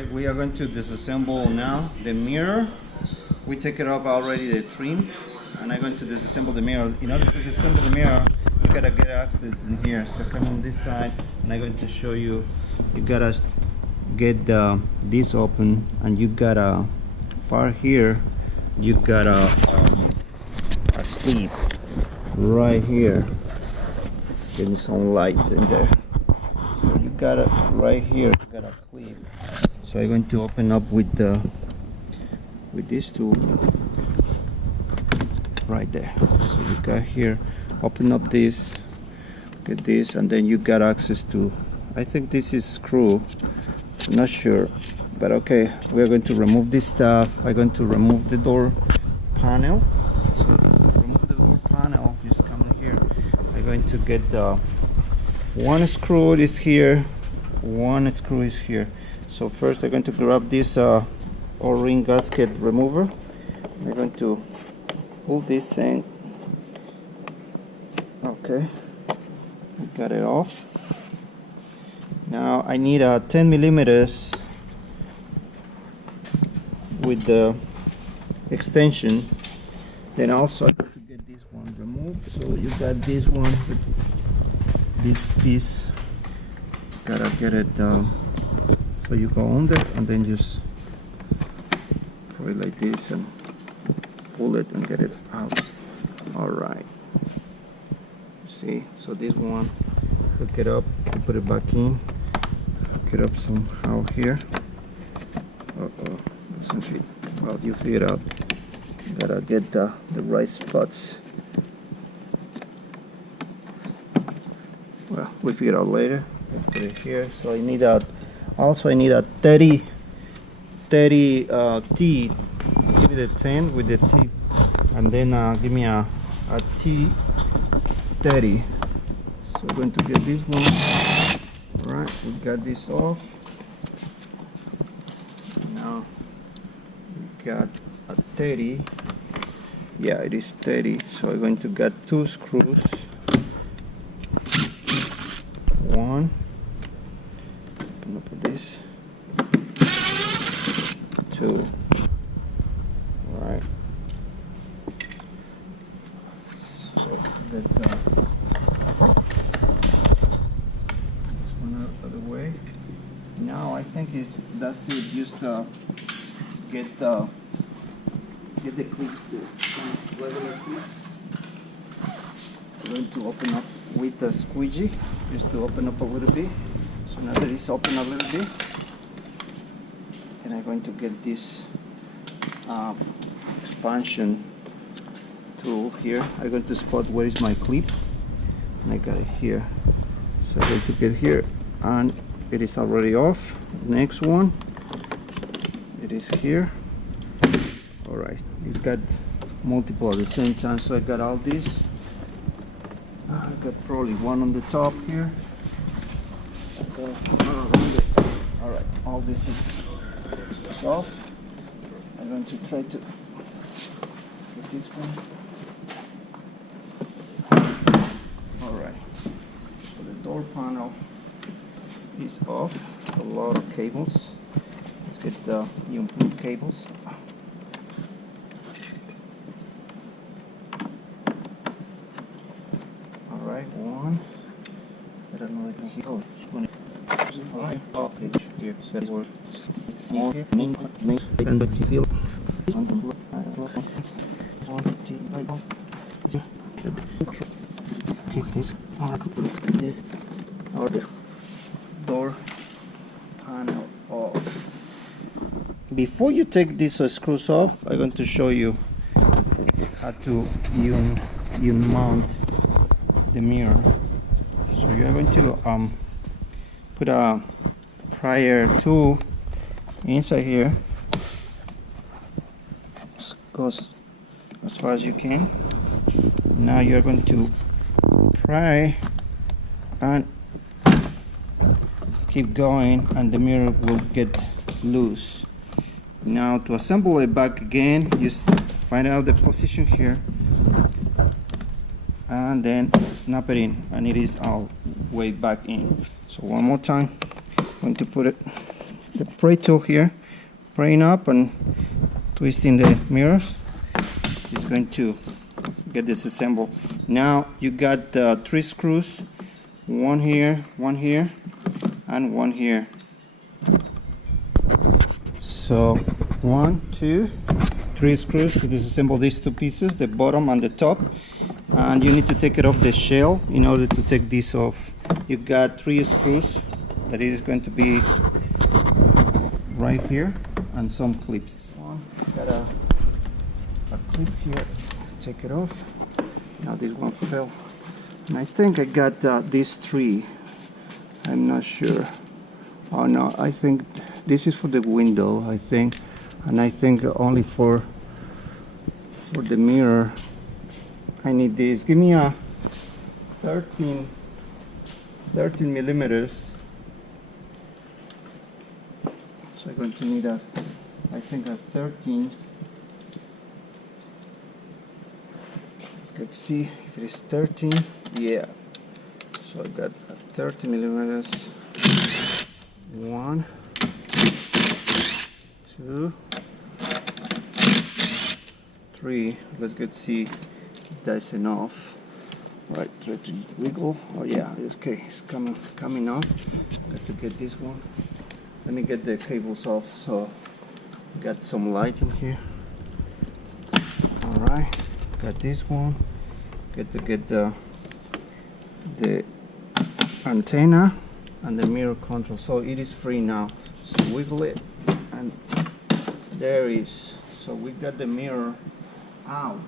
Alright, we are going to disassemble now the mirror. We take it off already, the trim, and I'm going to disassemble the mirror. In order to disassemble the mirror, you gotta get access in here. So come on this side, and I'm going to show you. You gotta get this open, and you gotta far here. You got a clip right here. Getting some light in there. So you got it right here. You got a clip. So I'm going to open up with this tool right there. So you got here. Open up this. Get this, and then you got access to. I think this is screw. I'm not sure. But okay, we're going to remove this stuff. I'm going to remove the door panel. So to remove the door panel, just come in here. I'm going to get one screw is here, one screw is here. So first I'm going to grab this O-ring gasket remover. I'm going to pull this thing. Okay, got it off. Now I need a 10 millimeters with the extension. Then also I have to get this one removed. So you got this one with this piece. Gotta get it so you go under and then just put it like this and pull it and get it out. Alright. See, so this one, hook it up, put it back in, hook it up somehow here. Doesn't fit. Well, you figure it out. You gotta get the right spots. Well, we figure it out later. I'll put it here. So I need a. Also, I need a 30 T. Give me the 10 with the T, and then give me a T 30. So I'm going to get this one. All right, we got this off. Now we got a 30. Yeah, it is 30. So I'm going to get two screws. One. I'm gonna put this. Two. All right. So get this one out of the way. Now I think that's it. Just get the clips, the regular clips. I'm going to open up with the squeegee, just to open up a little bit. So now that it's open a little bit, then I'm going to get this expansion tool here. I'm going to spot where is my clip, and I got it here. So I'm going to get here, and it is already off. Next one, it is here. All right, it's got multiple at the same time. So I got all these. I got probably one on the top here. All right, all this is off. I'm going to try to get this one. All right, so the door panel is off. It's a lot of cables. Let's get the improved cables. All right, one. I don't know if you can hear. Okay, here. That's where small and the feel. Or the door panel off. Before you take these screws off, I'm going to show you how to mount the mirror. So you're going to put a prior tool inside here. Goes as far as you can. Now you're going to pry and keep going, and the mirror will get loose. Now to assemble it back again, just find out the position here and then snap it in, and it is all way back in. So one more time, I'm going to put it the pry tool here, prying up and twisting the mirrors is going to get disassembled. Now you got 3 screws, one here, and one here. So 1, 2, 3 screws to disassemble these 2 pieces, the bottom and the top. And you need to take it off the shell in order to take this off. You got 3 screws that is going to be right here, and some clips. Got a clip here. Take it off. Now this one fell, and I think I got these 3. I'm not sure. Oh no, I think this is for the window, I think, and I think only for the mirror I need this. Give me a 13 millimeters. So I'm going to need I think a 13. Let's see if it is 13. Yeah. So I got 30 millimeters. 1, 2, 3. Let's see if that's enough. Right, try to wiggle. Oh yeah, it's okay. It's coming off. Got to get this one. Let me get the cables off. So got some light in here. All right, got this one. Got to get the antenna and the mirror control. So it is free now. So wiggle it, and there is. So we got the mirror out.